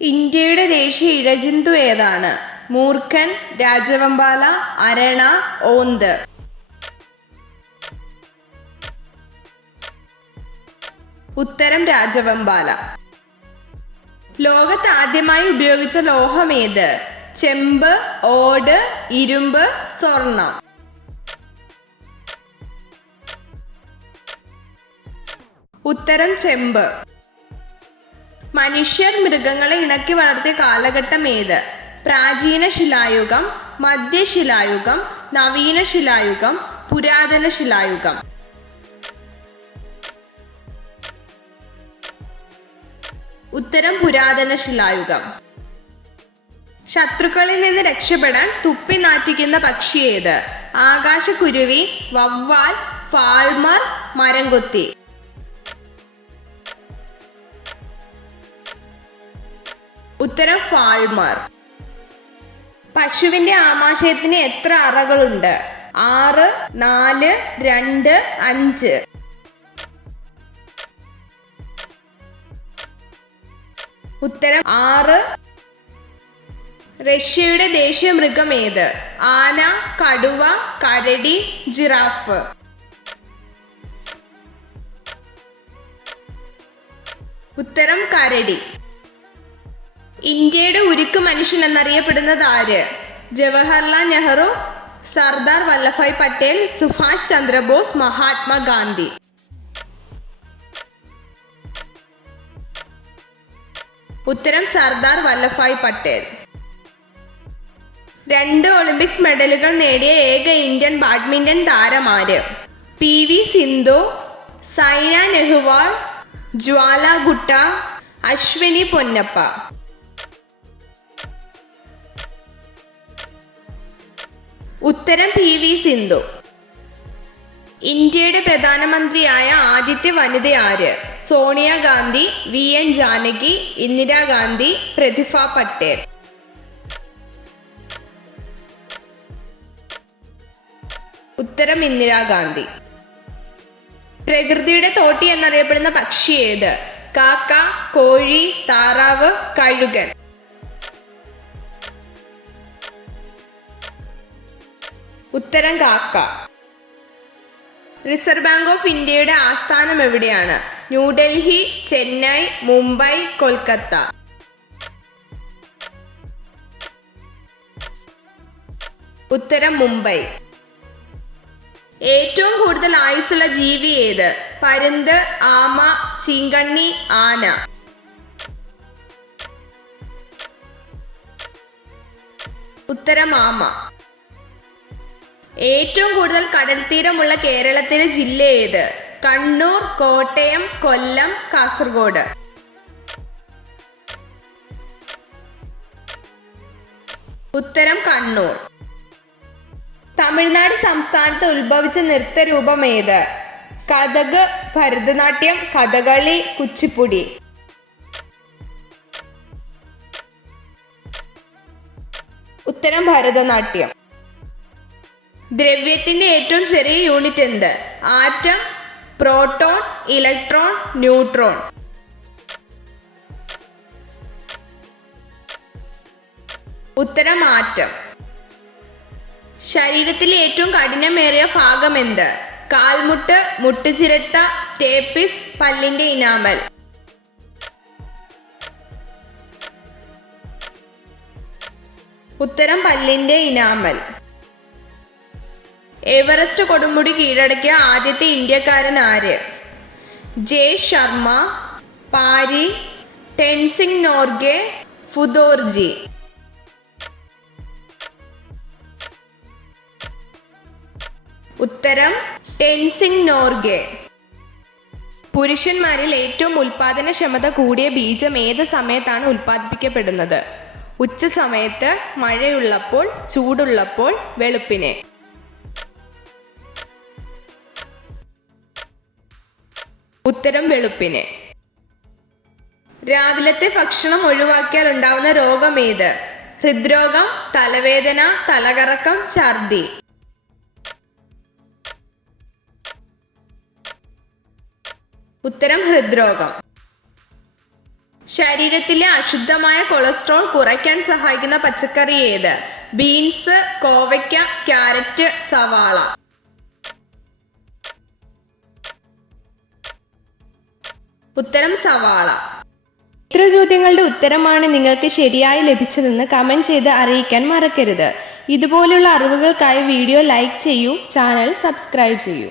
ഇന്ത്യയുടെ ദേശീയ ഇഴജന്തു ഏതാണ്? മൂർഖൻ, രാജവെമ്പാല, അരണ, ഓന്ത്. ഉത്തരം രാജവെമ്പാല. ലോകത്ത് ആദ്യമായി ഉപയോഗിച്ച ലോഹം ഏത്? ചെമ്പ്, ഓട്, ഇരുമ്പ്, സ്വർണം. ഉത്തരം ചെമ്പ്. മനുഷ്യർ മൃഗങ്ങളെ ഇണക്കി വളർത്തിയ കാലഘട്ടം ഏത്? പ്രാചീന ശിലായുഗം, മധ്യശിലായുഗം, നവീന ശിലായുഗം, പുരാതന ശിലായുഗം. ഉത്തരം പുരാതന ശിലായുഗം. ശത്രുക്കളിൽ നിന്ന് രക്ഷപ്പെടാൻ തുപ്പി നാറ്റിക്കുന്ന പക്ഷി ഏത്? ആകാശക്കുരുവി, വവ്വാൽ, ഫാൾമർ, മരംകൊത്തി. ഉത്തരം ഫാൾമർ. പശുവിന്റെ ആമാശയത്തിന് എത്ര അറകളുണ്ട്? 6, 4, 2, 5. ഉത്തരം 6. റഷ്യയുടെ ദേശീയ മൃഗം ഏത്? ആന, കടുവ, കരടി, ജിറാഫ്. ഉത്തരം കരടി. ഇന്ത്യയുടെ ഉരുക്കു മനുഷ്യൻ എന്നറിയപ്പെടുന്നത് ആര്? ജവഹർലാൽ നെഹ്റു, സർദാർ വല്ലഭായ് പട്ടേൽ, സുഭാഷ് ചന്ദ്രബോസ്, മഹാത്മാഗാന്ധി. ഉത്തരം സർദാർ വല്ലഭായ് പട്ടേൽ. 2 ഒളിമ്പിക്സ് മെഡലുകൾ നേടിയ ഏക ഇന്ത്യൻ ബാഡ്മിന്റൺ താരമാര്? PV സിന്ധു, സൈന നെഹ്വാൾ, ജ്വാല ഗുട്ട, അശ്വിനി പൊന്നപ്പ. ഉത്തരം PV സിന്ധു. ഇന്ത്യയുടെ പ്രധാനമന്ത്രിയായ ആദ്യത്തെ വനിത ആര്? സോണിയാഗാന്ധി, VN ജാനകി, ഇന്ദിരാഗാന്ധി, പ്രതിഭ പട്ടേൽ. ഉത്തരം ഇന്ദിരാഗാന്ധി. പ്രകൃതിയുടെ തോട്ടി എന്നറിയപ്പെടുന്ന പക്ഷി ഏത്? കാക്ക, കോഴി, താറാവ്, കഴുകൻ. ഉത്തരം കാക്ക. റിസർവ് ബാങ്ക് ഓഫ് ഇന്ത്യയുടെ ആസ്ഥാനം എവിടെയാണ്? ന്യൂഡൽഹി, ചെന്നൈ, മുംബൈ, കൊൽക്കത്ത. ഉത്തരം മുംബൈ. ഏറ്റവും കൂടുതൽ ആയുസ്സുള്ള ജീവി ഏത്? പരുന്ത്, ആമ, ചീങ്കണ്ണി, ആന. ഉത്തരം ആമ. ഏറ്റവും കൂടുതൽ കടൽ തീരമുള്ള കേരളത്തിലെ ജില്ല ഏത്? കണ്ണൂർ, കോട്ടയം, കൊല്ലം, കാസർഗോഡ്. ഉത്തരം കണ്ണൂർ. തമിഴ്നാട് സംസ്ഥാനത്ത് ഉത്ഭവിച്ച നൃത്തരൂപം ഏത്? കഥക്, ഭരതനാട്യം, കഥകളി, കുച്ചിപ്പുടി. ഉത്തരം ഭരതനാട്യം. ദ്രവ്യത്തിന്റെ ഏറ്റവും ചെറിയ യൂണിറ്റ് എന്ത്? Atom, proton, electron, neutron. ഉത്തരം ആറ്റം. ശരീരത്തിലെ ഏറ്റവും കഠിനമേറിയ ഭാഗം എന്ത്? കാൽമുട്ട്, മുട്ടുചിരട്ട, സ്റ്റേപ്പിസ്, പല്ലിന്റെ ഇനാമൽ. ഉത്തരം പല്ലിന്റെ ഇനാമൽ. എവറസ്റ്റ് കൊടുമുടി കീഴടക്കിയ ആദ്യത്തെ ഇന്ത്യക്കാരൻ ആര്? ജെ ശർമ്മ, പാരി, ടെൻസിംഗ് നോർഗെ, ഫുദോർജി. ഉത്തരം ടെൻസിംഗ് നോർഗെ. പുരുഷന്മാരിൽ ഏറ്റവും ഉൽപാദനക്ഷമത കൂടിയ ബീജം ഏത് സമയത്താണ് ഉൽപ്പാദിപ്പിക്കപ്പെടുന്നത്? ഉച്ച സമയത്ത്, മഴയുള്ളപ്പോൾ, ചൂടുള്ളപ്പോൾ, വെളുപ്പിനെ. ഉത്തരം വെളുപ്പിനെ. രാവിലത്തെ ഭക്ഷണം ഒഴിവാക്കിയാൽ ഉണ്ടാവുന്ന രോഗം ഏത്? ഹൃദ്രോഗം, തലവേദന, തലകറക്കം, ഛർദി. ഉത്തരം ഹൃദ്രോഗം. ശരീരത്തിലെ അശുദ്ധമായ കൊളസ്ട്രോൾ കുറയ്ക്കാൻ സഹായിക്കുന്ന പച്ചക്കറി ഏത്? ബീൻസ്, കോവയ്ക്ക, ക്യാരറ്റ്, സവാള. ഉത്തരം സവാള. ഇത്ര ചോദ്യങ്ങളുടെ ഉത്തരമാണ് നിങ്ങൾക്ക് ശരിയായി ലഭിച്ചതെന്ന് കമൻറ്റ് ചെയ്ത് അറിയിക്കാൻ മറക്കരുത്. ഇതുപോലുള്ള അറിവുകൾക്കായി വീഡിയോ ലൈക്ക് ചെയ്യൂ, ചാനൽ സബ്സ്ക്രൈബ് ചെയ്യൂ.